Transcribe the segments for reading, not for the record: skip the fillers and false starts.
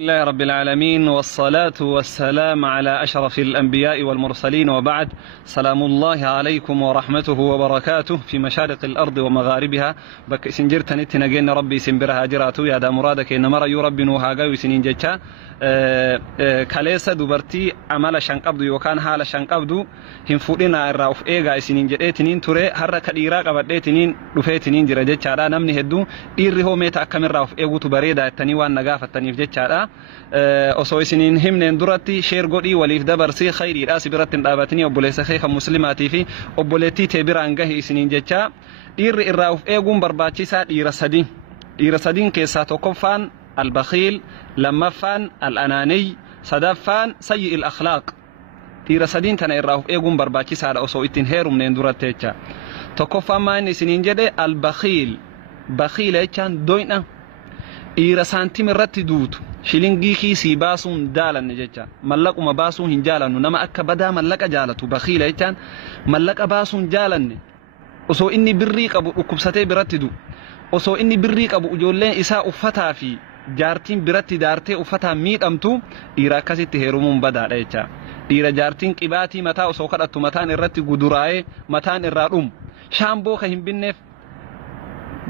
الله رب العالمين والصلاة والسلام على أشرف الأنبياء والمرسلين وبعد. سلام الله عليكم ورحمته وبركاته في مشارق الأرض ومغاربها. بك سنجرتني تنجين ربي سنبرها جراتو يا دا مرادك إن مرة يربي نوهاجا سنين جتة كليسة دبرتي عمل شنقبدو يوكان حال شنقبدو هم فودنا الرأف إيجا سنين جتين ترى هر كديرا قبضتين رفيتين جرجت شارع نمني هدو إيره ميت أكمل رأف إيجو تبريدا التنيوان نجاف التنيف جت شارع osoo isiniin himneen duratti sheer godhii waliif dabarsii khayriidhaa sibirattiin dhaabatanii obboleessa keeka muslimaatii fi obboleettii tee biraan gahi isiniin jecha dhiirri irraa of eeguun barbaachisaa dhiira sadiin keessaa tokkoffaan albakhiil, lammaffaan al'anaaniy, sadaffaan sayyi'il akhlaaq. dhiira sadiin tana irraa of eeguun barbaachisaadha osoo ittiin heerumneen duratti jecha. tokkoffaan maan isiniin jedhe albakhiil, bakhiila jechaan doyna dhiira saantim irratti duutu shilingii kiisii baasuun jaalanne jecha mallaquma baasuun hin jaalannu nama akka badaa mallaqa jaalatu bakhiila jechaan mallaqa baasuun jaalanne osoo inni birrii qabu dhukkubsatee biratti du osoo inni birrii qabu ijoolleen isaa uffataa fi jaartiin biratti daartee uffataa miidhamtu dhiira akkasitti heerumuun badaadha jecha. dhiira jaartiin qibaatii mataa osoo kadhattu mataan irratti guduraa'ee mataan irraa dhumu shaamboo ka hin binneef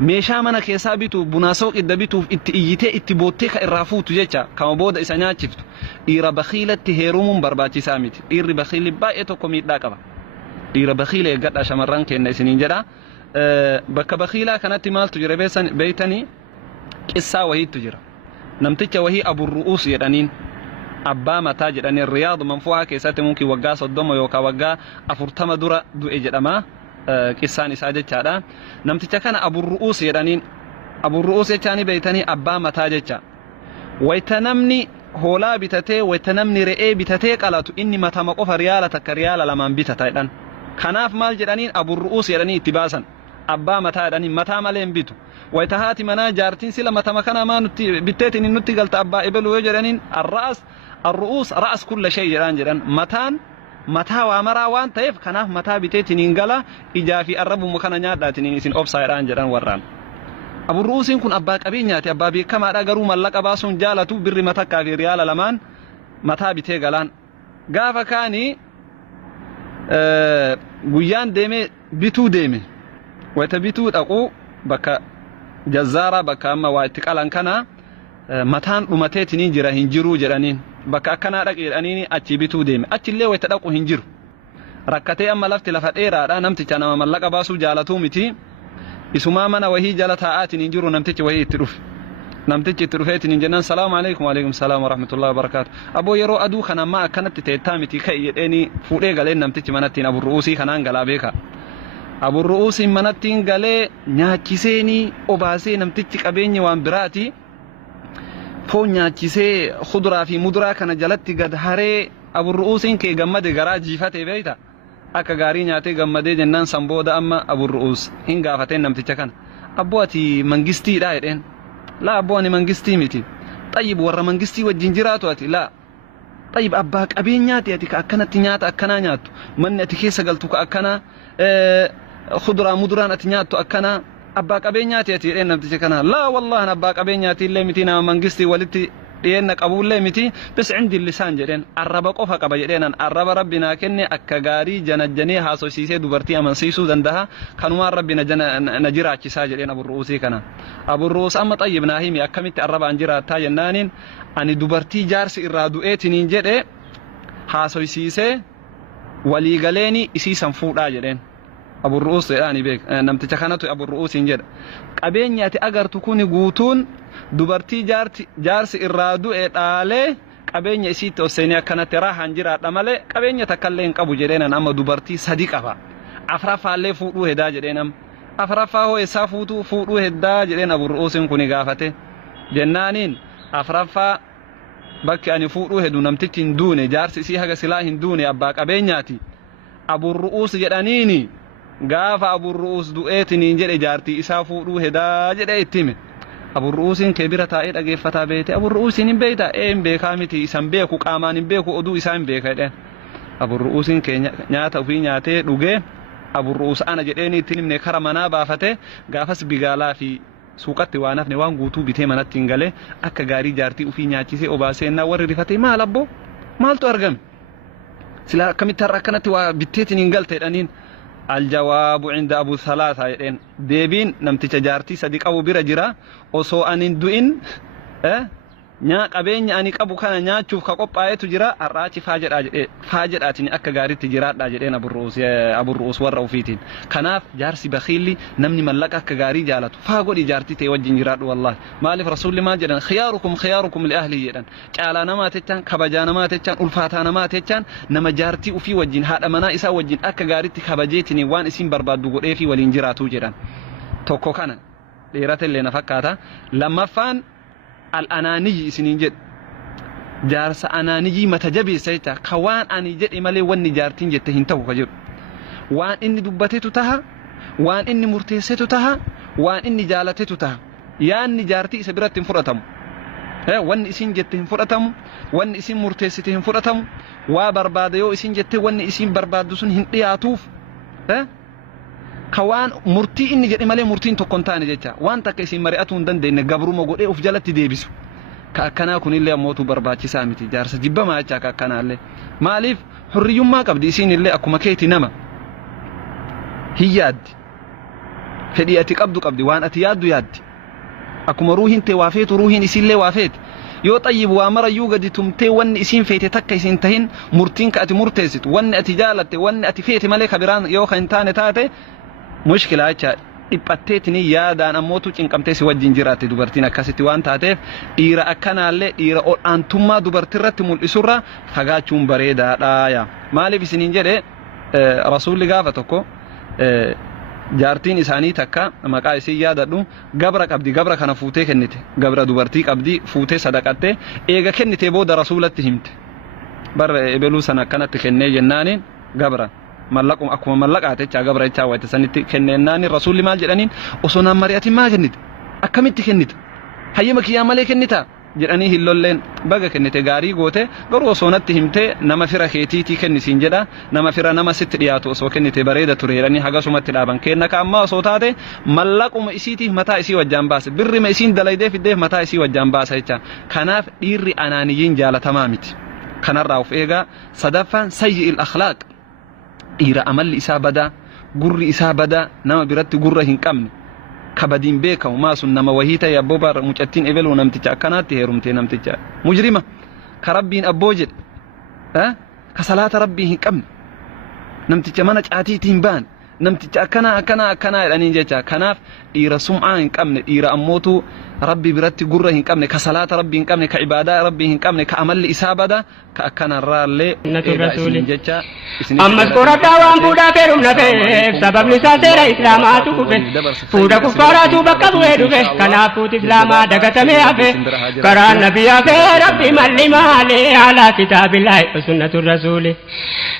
meeshaa mana keessaa bitu bunaasoo qidda bituuf itti iyyitee itti boottee ka irraa fuutu jecha kama booda isa nyaachiftu dhiira bakhiilatti heerumuun barbaachisaa miti. dhiirri bakhiilli baay'ee tokko miidhaa qaba. dhiira bakhiila eeggadha shamarran kenna isiniin jedha. bakka bakhiilaa kanatti maaltu jira beeytanii qissaa wahiitu jira. namticha wahii aburru'uus jedhaniin abbaa mataa jedhanii riyaadu manfu'aa keessatti mumkin waggaa 30 yookaan waggaa 40 dura du'e jedhama. qissaan isaa jechaadha. namticha kana aburru'uus jedhaniin aburru'uus jechaanii beeytanii abbaa mataa jecha. wayta namni hoolaa bitatee wayta namni re'ee bitatee qalatu inni matama qofa riyaala takka riyaala lamaan bitata jedhan. kanaaf maal jedhaniin aburru'uus jedhanii itti baasan abbaa mataa jedhaniin mataa malee hin bitu. wayta haati manaa jaartiin sila matama kana maa nutti bitteetiin nutti galta abbaa ebelu yoo jedhaniin arru'uus ra'as kulla shay jedhan mataan mataa waa maraa waan ta'eef kanaaf mataa biteetiin gala ijaa fi arrabu kana nyaadhaatiin isin obsaayidhaan jedhan warraan. aburruusiin kun abbaa qabeenyaati abbaa beekamaadha garuu mallaqa baasuun jaalatu birri matakkaa fi riyaala lamaan mataa bitee galaan. gaafa kaanii guyyaan deeme bituu deeme wayta bituu dhaquu bakka jazzaara bakka amma waa itti qalan kana mataan dhumateetiin jira hin jiruu jedhaniin. bakka akkanaa dhaqe jedhanii achi bituu deeme achillee wayta dhaqu hin jiru rakkatee amma lafti lafa dheeraadha namticha nama mallaqa baasuu jaalatuu miti isumaa mana wahii jala taa'aatiin hin jiru namtichi wahii itti dhufe namtichi itti dhufeetiin hin jennaan salaamu alaykum wa alaykum salaam wa rahmatullahi wa barakaatu aboo yeroo aduu kana amma akkanatti teettaa miti ka'e jedheeni fuudhee galeen namtichi manattiin aburru'uusii kanaan galaa beeka. aburru'uusiin manattiin galee nyaachiseenii obaasee namtichi qabeenyi waan biraati. foon nyaachisee khuduraa fi muduraa kana jalatti gad haree aburru'uusiin kee gammade garaa jiifatee beeyta akka gaarii nyaatee gammadee jennaan san booda amma aburru'uus hin gaafateen namticha kana abboo ati mangistiidha jedheen. laa abboo ani mangistii miti. xayyib warra mangistii wajjin jiraatu ati laa xayyib abbaa qabeenyaati ati ka akkanatti nyaata akkanaa nyaattu manni ati keessa galtu ka akkanaa khuduraa muduraan ati nyaattu akkanaa abbaa qabeenyaati ati jedheen namticha kana laa wallahi abbaa qabeenyaati illee miti nama mangistii walitti dhiyeenna qabuullee miti bis cindi lisaan jedheen arraba qofa qaba jedheenan arraba rabbinaa kenne akka gaarii janajjanee haasofsiisee dubartii amansiisuu danda'a kanumaan rabbina na jiraachisaa jedheen aburru'uusii kana. aburru'uus amma xayyib naa himi akkamitti arrabaan jiraattaa jennaaniin ani dubartii jaarsi irraa du'eetiniin jedhe haasofsiisee waliigaleeni isiisan fuudhaa jedheen. aburru'uus jedhaani beek namticha kanatu aburru'uusiin jedha qabeenya ati agartu kuni guutuun dubartii jaarsi irraa du'e dhaalee qabeenya isiitti oseenii akkanatti raahaan jiraadha malee qabeenya takkallee hin qabu jedheenan amma dubartii sadi qaba afraffaallee fuudhuu hedaa jedheenam afraffaa hoo isaa fuudhuu hedaa jedheen aburru'uusiin kuni gaafate jennaaniin afraffaa bakki ani fuudhuu hedu namtichi hin duune jaarsi isii haga silaa hin duune abbaa qabeenyaati aburru'uus jedhaniini. gaafa aburru'uus du'eetiniin jedhe jaartii isaa fuudhuu hedaa jedhe ittime aburru'uusiin kee bira taa'ee dhageeffataa beete aburru'uusiin hin beeyta hin beekaa miti isan beeku qaamaan hin beeku oduu isaa hin beeka jedheen aburru'uusiin kee nyaata ofii nyaatee dhugee aburru'uus ana jedheeni ittiin himne kara manaa baafate gaafas bigaalaa fi suuqatti waan hafne waan guutuu bitee manatti hin gale akka gaarii jaartii ufii nyaachisee obaasee naa warri rifatee maal abboo maaltu argame sila akkamitti har'a akkanatti waa bitteetiin hin galte jedhaniin الجواب عند أبو ثلاثة يدين ديبين نمتي جارتي صديق أبو بيرا جرا أصو أنين دوين نياك أبين أنيك أبو كان نياك شوف كقب آية تجرا الراتي فاجر آتني أكا غاري تجرا لاجرين أبو الرؤوس والروفيتين كناف جارسي بخيلي نمني ملك أكا غاري جالت فاقو دي جارتي توجه جراد والله مالف رسول ما جران خياركم لأهلي جران جعلانا ما تجان كبجانا ما تجان ألفاتانا ما تجان نما جارتي وفي وجين هذا منا إسا وجين أكا غاري تكبجيتني وان اسم برباد دوغو إيفي والإنجراتو جران توكو كان ليرات اللي نفكاتا لما فان الأناني سنينجد جارس أناني متجبي سيتا خوان أني جد إمالي وان جارتين جد تهنتو كجر وان إني دبتتو تها وان إني مرتيستو تها وان إني جالتتو تها يان جارتي سبرت فرتم وان إسين جد فرتم وان إسين مرتيستهم فرتم وبرباديو إسين جد وان إسين بربادوسن هنتياتوف كوان مرتي إني جد إمالي مرتين تكونتاني جدا وان تكيسين مريئتون دندين قبرو مقود إيه أفجالت ديبسو كأكنا كون اللي أموتو برباتي سامتي جارس جبا ما أجاك أكنا اللي ماليف حريوم ما قبدي إسين اللي أكو مكيتي نما هي فدياتي قبدي وان أتيادو يادي أكو مروهن توافيت وروهن إسين اللي وافيت يو طيب وامر يوجد تمتي ون إسين فيت تك إسين تهين مرتين كأتي مرتزت ون أتي جالت ون أتي فيت ملك بران يو خنتان تاتي مشكلة أشياء إبتتني يا دان أموتو إن كم تسوى جنجرات دوبرتين كاسيتي وان تاتف إيرا أكنا اللي إيرا أنتما دوبرتيرت مول إسرة فجاتشون بريدا لا يا مالي بسنين جري رسول لقافتكو جارتين إساني تكا مقايسي يا دادو قبرك أبدي قبرك أنا فوتي كنتي قبر دوبرتيك أبدي فوتي صدقتي إيجا كنتي بود رسولتي همت بر إبلو سنة كانت كنّي جنانين قبره ملكم أكو ملكات إيش أجبر إيش أوي تسنيت كنّناني رسول ما جرانين وصنع مرياتي ما جنّت أكملت كنّت هيا مكيا ملك كنّتا جراني هلولين بقى كنّت جاري قوته قرو صونت همته نما فرا خيتي كنّسين جدا نما فرا نما ست رياتو سو كنّت بريدة تريراني حاجة سمت لابن كنا كأما صوتاته ملكم إسيتي متى إسي والجنباس بر ما إسين دلايده في ده متى إسي والجنباس إيش كناف إيري أنانيين جالة تمامت كنا راوف إيجا صدفا سيء الأخلاق إيرا أمل إسابدا قر إسابدا نما برت قره هنكمن كبدين بيكا وما سنما وهيتا يا بوبر مجتين إبل ونمتجا كانت هيرمتين نمتجا مجرمة كربين أبوجد كصلاة ربي هنكمن نمتجا منج آتي تنبان نمتجا كنا يعني جتا كناف إيرا سمعة هنكمن إيرا أموتو ربي برت قره هنكمن كصلاة ربي هنكمن كعبادة ربي هنكمن كأمل إسابدا كأكنا الرالي نجتا أما سكورة وان بودا كرم نفه سبب نساسر إسلامات كفه فودا كفارات بكبوه دفه كنافوت إسلاما دقتمي أفه قرآن نبي أفه ربي ملي مالي على كتاب الله وسنة الرسول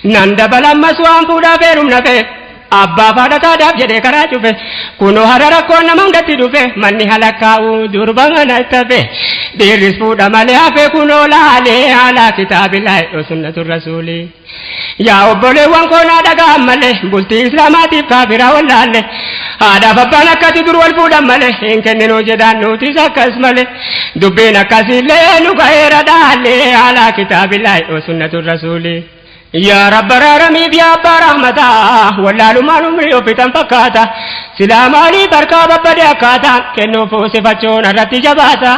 نندبل أما سوان بودا كرم نفه أبا فادتا داب جده كرا چوفه كنو هرارا كون نمانگتی دوفه مني حلقاو دربان نتفه دير رسفودا مالي أفه كنو لالي على كتاب الله وسنة الرسول يا أبولي وانكونا دقا مالي بلتي إسلاماتي كافرا واللالي هذا فبانا كتي در والفودا مالي إنك ننو جدان نوتي ساكس مالي دبينا كسي لينو غير دالي على كتاب الله وسنة الرسول يا رب رامي بيا برحمتا ولا لمانو ميو بيتم فكاتا سلاماني بركا ببدي كاتا كنو فوسي فچون رتي جباتا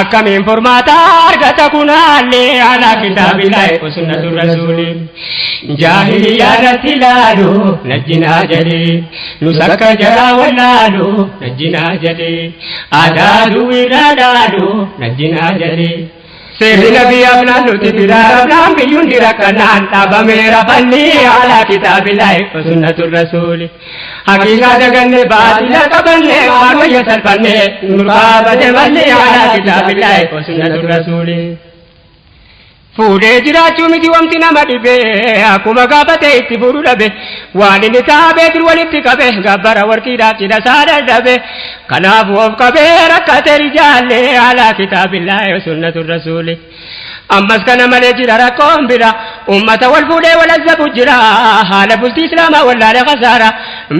أكمين فرماتا أرغتا كنالي على كتاب الله وسنة الرسول جاهلية رتي لالو نجنا جدي نسك جرا ولالو نجنا جدي آدادو إرادالو نجنا جدي سيري نبي أبنا نوتي بلا ربنا بيون ركنان تابا ميرا فني على كتاب الله وسنة الرسول حقيقة جنة باطلة قبلني وارو يسر فني مرقابة ملي على كتاب الله وسنة الرسول fuudhee jiraachuu miti wamti nama dhibee akkuma gaafatee itti fuudhu dhabe waan inni taabee dur walitti qabe gabbara warqiidhaaf cidha isaa dadhabe kanaafuu of qabee rakkate rijaallee alaa kitaabillaahi sunnatu rasuuli ammas kana malee jira rakkoon bira ummata wal fuudhee wal azzabu jira haala bultii islaamaa wallaale khasaara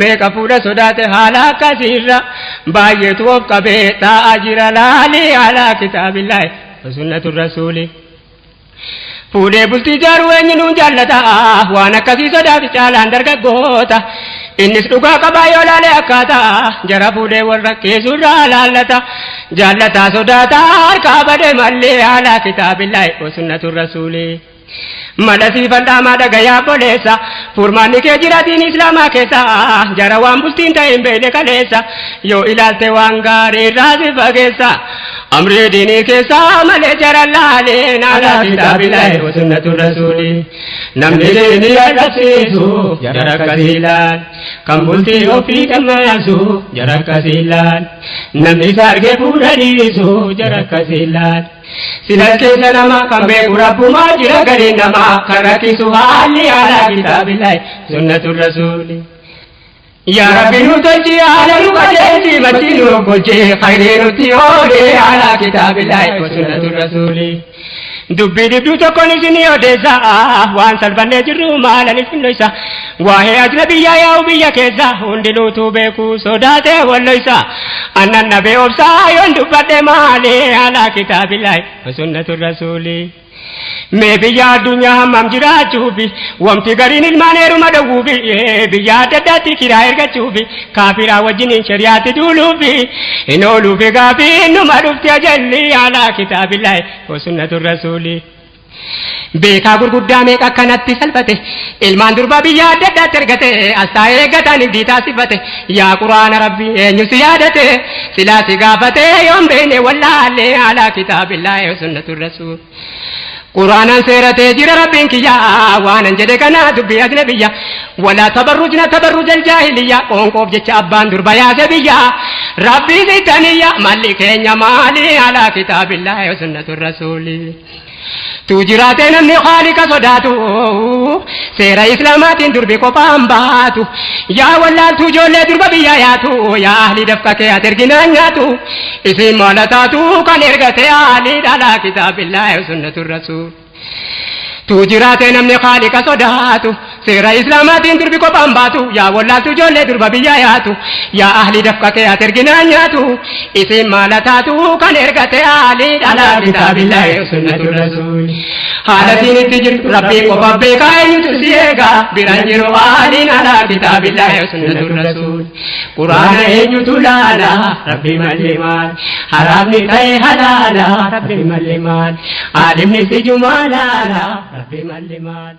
meeqa fuudha sodaate haala akkasiirra baay'eetu of qabee taa'aa jira laalii alaa kitaabillaahi sunnatu rasuuli fuudhee bultii jaaruu eenyuun jaallata waan akkasii sodaati caalaan dargaggoota innis dhugaa qabaa yoo laale akkaataa jara fuudhee wal rakkeessurraa laallata jaallataa sodaataa harkaa badee mallee alaa kitaabillaahi sunnatu rasuuli malasiifadhaamaa dhagayaa boleessa furmaanni kee jiraatiin islaamaa keessa jara waan bultiin ta'e hin beekne kaleessa yoo ilaalte waan gaarii irraa si fageessa amrii diinii keessa malee jara laaleen alaa kitaabillaahi sunnatu rasuuli namni diinii arrabsiisu jara akkasii laal kan bultii ofii dhammaasu jara akkasii laal namni isa argee fuudha dhiisu jara akkasii laal silas keessa nama kan beeku rabbumaa jira gariin namaa kan rakkisu haalli alaa kitaabillaahi sunnatu rasuuli yaa rabbi nu tolchi haala nu qajeelchi machi nu golchi khayrii nutti oole alaa kitaabillaahi sunnatu rasuuli dubbii dibduu tokkoon isinii odeessa waan salphannee jirru maalan isinnoysa waa'ee ajnabiyyaa yaa'u biyya keessa hundinuutuu beeku sodaatee walloysa annan nabee obsaa yoon dubbadhe maali alaa kitaabillaahi sunnatu rasuuli mee biyya addunyaa hammam jiraachuufi wamti gariin ilmaan heeruma dhowwuufi biyya adda addaatti kiraa ergachuufi kaafiraa wajjiniin shariyaatti duuluufi hin ooluufi gaafii numa dhufti ajalli alaa kitaabillaahi sunnatu rasuuli beekaa gurguddaa meeqa akkanatti salphate ilmaan durbaa biyya adda addaatti ergate astaa eeggataniif diitaasifate yaa quraana rabbii eenyu si yaadate silaa si gaafate yoon beekne wallaalle alaa kitaabillaahi sunnatu rasuuli quraanaan seeratee jira rabbiin kiyyaa waanan jedhe kana dubbii ajnabiyya walaa tabarrujna tabarrujal jaahiliyya qoonqoof jecha abbaan durba yaase biyya rabbii zittaniyya malli keenya maali alaa kitaabillaahi sunnatu rasuuli tu jiraatee namni khaalika sodaatu seera islaamaatiin durbi kophaan baatu yaa wallaaltu ijoollee durba biyya yaatu yaa ahli dafqa kee ati erginaan nyaatu isin maala taatu kan ergate ahli alaa kitaabillaahi sunnatu rasuuli tu jiraatee namni khaalika sodaatu seera islaamaatiin durbi kophaan baatu yaa wallaaltu ijoollee durba biyya yaatu yaa ahli dafqa kee ati erginaan nyaatu isin maala taatu kan ergate ahli alaa kitaabillaahi sunnatu rasuuli haalatiin itti jirtu rabbii qofa beekaa eenyutu si eega biraan jiru ahliin alaa kitaabillaahi sunnatu rasuuli quraana eenyutu laala rabbii mallee maal haraamni ta'e halaala rabbii mallee maal aalimni si jumaa laala rabbii mallee maal